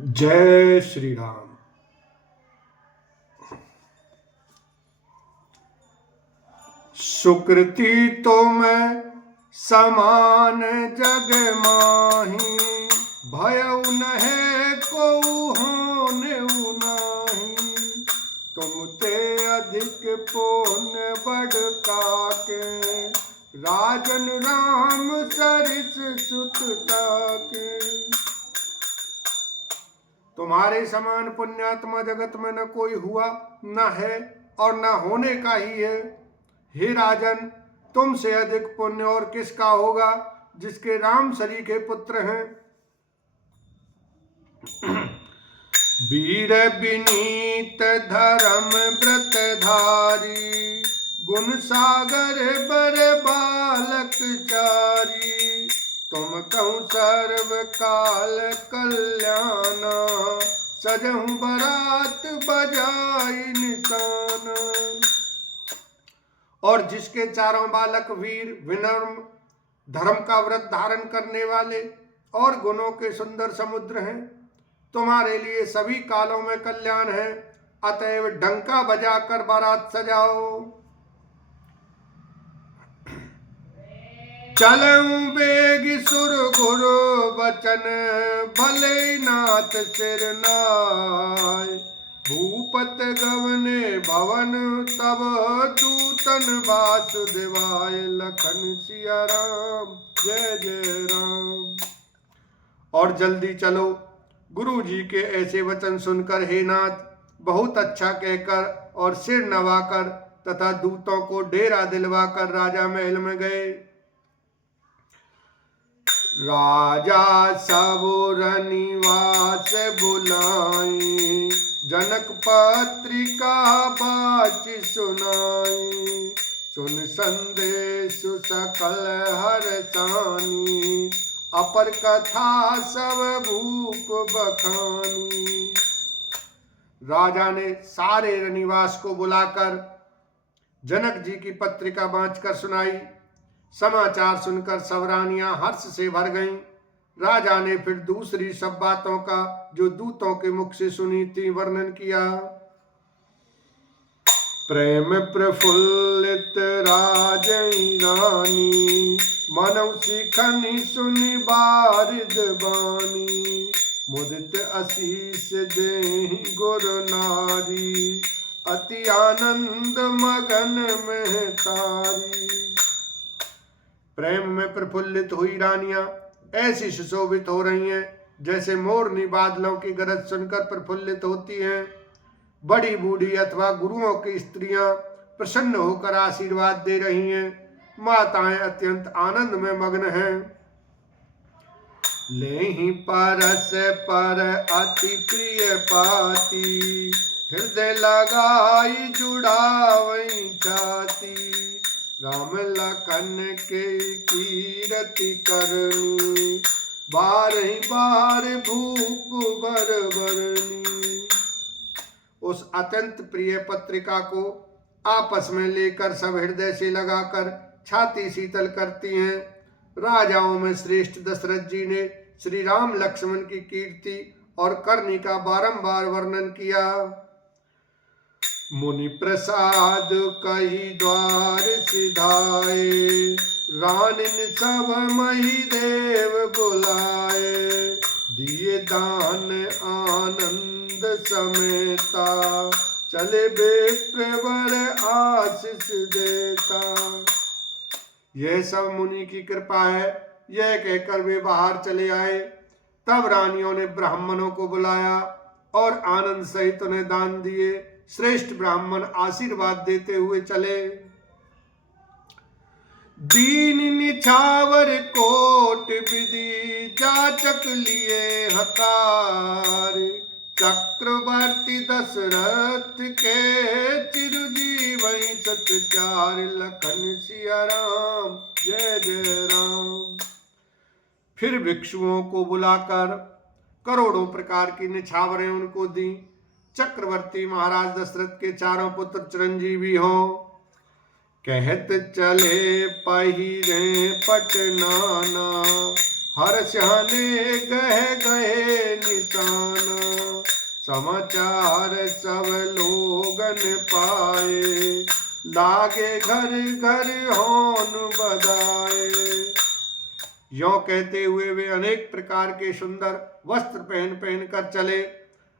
जय श्री राम। सुकृति तो मैं समान जग माही, भयउ नहे को होने नाही। तुम ते अधिक पुण्य बड़ काके, राजन राम सरिस सुत ताके। तुम्हारे समान पुण्यात्मा जगत में न कोई हुआ, न है और न होने का ही है। हे राजन, तुमसे अधिक पुण्य और किसका होगा जिसके राम सरीखे पुत्र हैं। वीर विनीत धर्म व्रत धारी, गुण सागर बर बालक चारी। तुम कहूँ सर्व काल कल्याणा, सजहूँ बरात बजाई निशाना। और जिसके चारों बालक वीर, विनम्र, धर्म का व्रत धारण करने वाले और गुणों के सुंदर समुद्र हैं, तुम्हारे लिए सभी कालों में कल्याण है। अतएव डंका बजाकर बारात सजाओ। चलऊं बेग सुर गुरु बचन, भले नाथ सिर नाय। भूपत गवने भवन तब, दूतन वासुदेवाय। लखन सिया राम, जय जय राम। और जल्दी चलो। गुरु जी के ऐसे वचन सुनकर हे नाथ बहुत अच्छा कहकर और सिर नवाकर तथा दूतों को डेरा दिलवाकर राजा महल में गए। राजा सबुर निवास बुलाई, जनक पत्रिका बाच सुनाई। सुन संदेश सकल हरसानी, अपर कथा सब भूप बखानी। राजा ने सारे निवास को बुलाकर जनक जी की पत्रिका बांचकर सुनाई। समाचार सुनकर सब रानियां हर्ष से भर गईं। राजा ने फिर दूसरी सब बातों का जो दूतों के मुख से सुनी थी वर्णन किया। प्रेम प्रफुल्लित राजई रानी, मनौ शिखनि सुनि बारिद बानी। मुदित आशीष देहि गुरु नारी, अति आनंद मगन में तारी। प्रेम में प्रफुल्लित हुई रानियां ऐसी सुशोभित हो रही हैं जैसे मोरनी बादलों की गरज सुनकर प्रफुल्लित होती हैं। बड़ी बूढ़ी अथवा गुरुओं की स्त्रियां प्रसन्न होकर आशीर्वाद दे रही हैं। माताएं अत्यंत आनंद में मग्न हैं। लेहि परस पर अति प्रिय पाती, हृदय लगाई जुड़ावई छाती। राम लखन के कीरति करनी, बारहि बार भूप बर बरनी। उस अत्यंत प्रिय पत्रिका को आपस में लेकर सब हृदय से लगाकर छाती शीतल करती हैं। राजाओं में श्रेष्ठ दशरथ जी ने श्री राम लक्ष्मण की कीर्ति और करनी का बारंबार वर्णन किया। मुनि प्रसाद कही द्वार सिधाए, रानिन सब मही देव बुलाए। दिए दान आनंद समेता, चले बेप्रवर आशीष देता। यह सब मुनि की कृपा है, यह कहकर वे बाहर चले आए। तब रानियों ने ब्राह्मणों को बुलाया और आनंद सहित उन्हें दान दिए। श्रेष्ठ ब्राह्मण आशीर्वाद देते हुए चले। दीन निछावर कोट विधि, जाचक लिए हकार। चक्रवर्ती दशरथ के चिरजीवई सतचार। लखन सिया राम, जय जय राम। फिर भिक्षुओं को बुलाकर करोड़ों प्रकार की निछावरें उनको दी। चक्रवर्ती महाराज दशरथ के चारों पुत्र चिरंजीवी हों। कहत चले पहिरे पटनाना, हर्ष हने गहे गहे निशाना। समाचार सब लोगन पाए, लागे घर घर होन बधाए। यों कहते हुए वे अनेक प्रकार के सुंदर वस्त्र पहन पहन कर चले।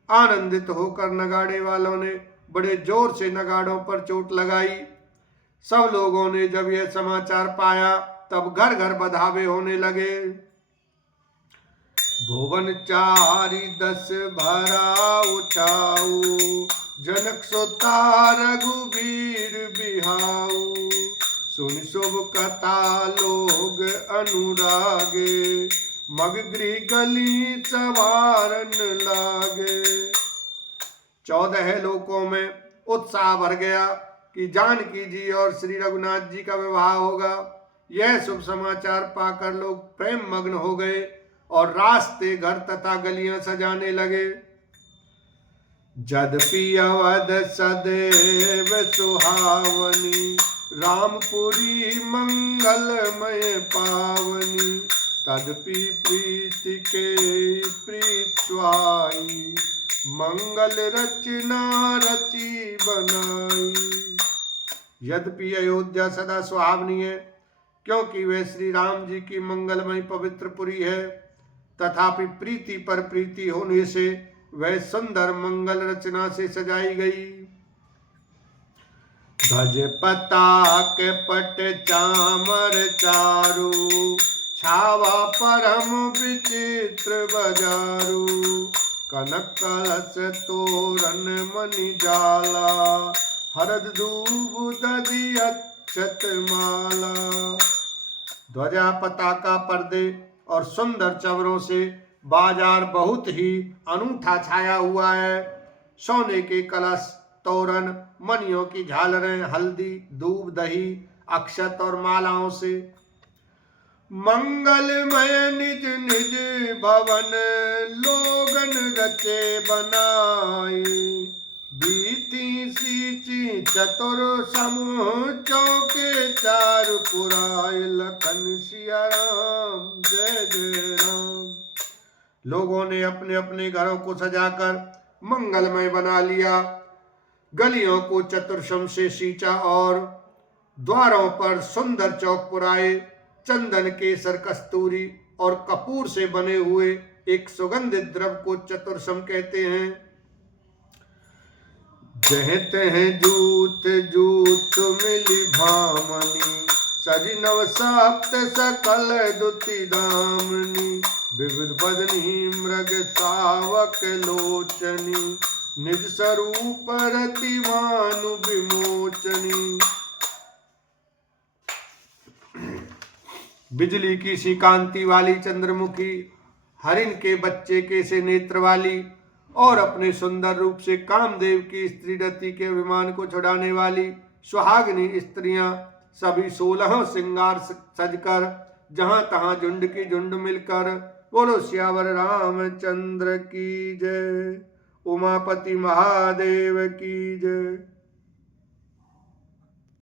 आनंदित होकर नगाड़े वालों ने बड़े जोर से नगाड़ों पर चोट लगाई। सब लोगों ने जब यह समाचार पाया तब घर घर बधावे होने लगे। भुवन चारि दस भरा उठाऊ, जनक सुता रघुबीर बिहाऊ। सुन शुभ कथा लोग अनुरागे, मग गृह गली सवारन लागे। 14 लोकों में उत्साह भर गया कि जानकी जी और श्री रघुनाथ जी का विवाह होगा। यह शुभ समाचार पाकर लोग प्रेम मग्न हो गए और रास्ते घर तथा गलियां सजाने लगे। यद्यपि अवध सदैव सुहावनी, रामपुरी मंगलमय पावनी। तदपि प्रीति के प्रीत सुहाई, मंगल रचना रची बनाई। यद्यपि अयोध्या सदा सुहावनी है, क्योंकि वह श्री राम जी की मंगलमय पवित्र पुरी है, तथापि प्रीति पर प्रीति होने से वह सुंदर मंगल रचना से सजाई गई। ध्वज पताक पट चामर चारु, छावा परम विचित्र बजारू। कनक कलश तोरण मणि जाला, हरद धूप दधि अक्षत माला। ध्वजा पताका पर्दे और सुंदर चवरों से बाजार बहुत ही अनूठा छाया हुआ है। सोने के कलश, तोरण, मणियों की झालरें, हल्दी, दूब, दही, अक्षत और मालाओं से मंगलमय निज निज भवन, लोगन रचे बनाई। बीती सींची चतुर समूह, चौके चार पुराय। लखन सिया राम जय जय राम। लोगों ने अपने अपने घरों को सजाकर मंगलमय बना लिया। गलियों को चतुर्सम से सींचा और द्वारों पर सुंदर चौक पुराए। चंदन, केसर, कस्तूरी और कपूर से बने हुए एक सुगंधित द्रव को चतुर्सम कहते हैं। जह तह जूत जूत मिली भामनी, सज नव सप्त सकल दुति दामनी। विविध बदनी मृग सावक लोचनी, निज स्वरूप रतिमानु विमोचनी। बिजली की सी कांति वाली चंद्रमुखी, हरिण के बच्चे के से नेत्र वाली और अपने सुंदर रूप से कामदेव की स्त्री रति के अभिमान को छुड़ाने वाली सुहागिनी स्त्रियां सभी 16 श्रृंगार सजकर जहां तहां झुंड की झुंड मिलकर बोलो सियावर रामचंद्र की जय, उमापति महादेव की जय।